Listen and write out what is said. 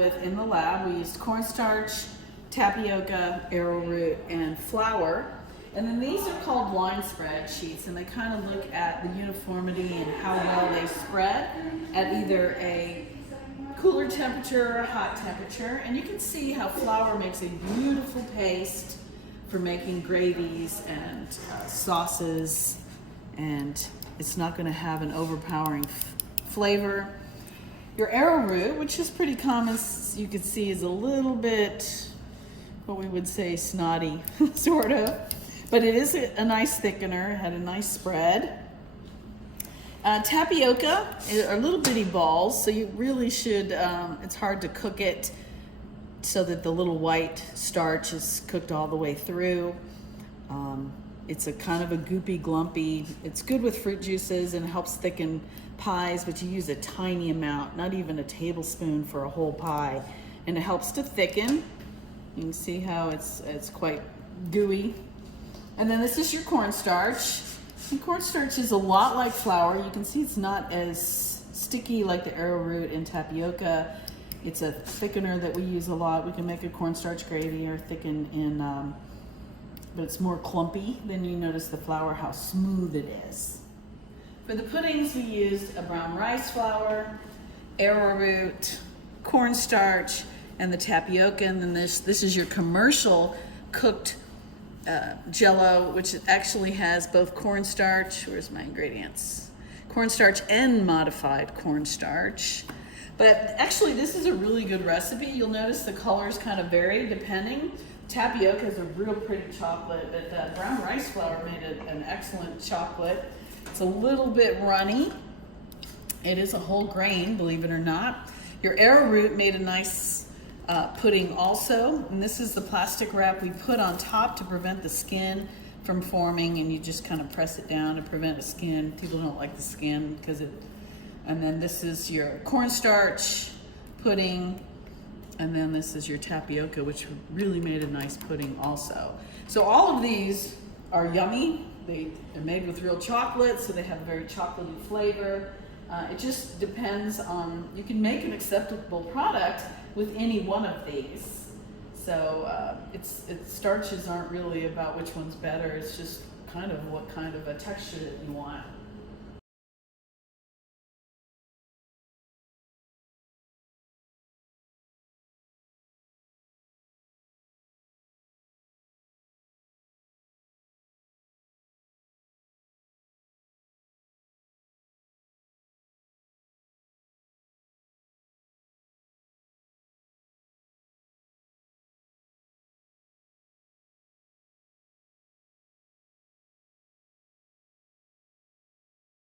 with in the lab. We used cornstarch, tapioca, arrowroot, and flour. And then these are called line spread sheets, and they kind of look at the uniformity and how well they spread at either a cooler temperature or a hot temperature. And you can see how flour makes a beautiful paste for making gravies and sauces, and it's not going to have an overpowering flavor. Your arrowroot, which is pretty common, you can see is a little bit what we would say snotty, sort of, but it is a nice thickener. It had a nice spread. Tapioca are little bitty balls, so you really should, it's hard to cook it so that the little white starch is cooked all the way through. It's a kind of a goopy, glumpy. It's good with fruit juices and helps thicken pies, but you use a tiny amount, not even a tablespoon for a whole pie, and it helps to thicken. You can see how it's quite gooey. And then this is your cornstarch. And cornstarch is a lot like flour. You can see it's not as sticky like the arrowroot and tapioca. It's a thickener that we use a lot. We can make a cornstarch gravy or thicken in, but it's more clumpy. Then you notice the flour, how smooth it is. For the puddings, we used a brown rice flour, arrowroot, cornstarch, and the tapioca. And then this is your commercial cooked Jello, which actually has both cornstarch, where's my ingredients? Cornstarch and modified cornstarch. But actually, this is a really good recipe. You'll notice the colors kind of vary depending. Tapioca is a real pretty chocolate, but brown rice flour made an excellent chocolate. It's a little bit runny. It is a whole grain, believe it or not. Your arrowroot made a nice pudding also, and this is the plastic wrap we put on top to prevent the skin from forming, and you just kind of press it down to prevent the skin. People don't like the skin because it. And then this is your cornstarch pudding, and then this is your tapioca, which really made a nice pudding also. So all of these are yummy. They're made with real chocolate, so they have a very chocolatey flavor. It just depends on, you can make an acceptable product with any one of these. So starches aren't really about which one's better. It's just kind of what kind of a texture that you want.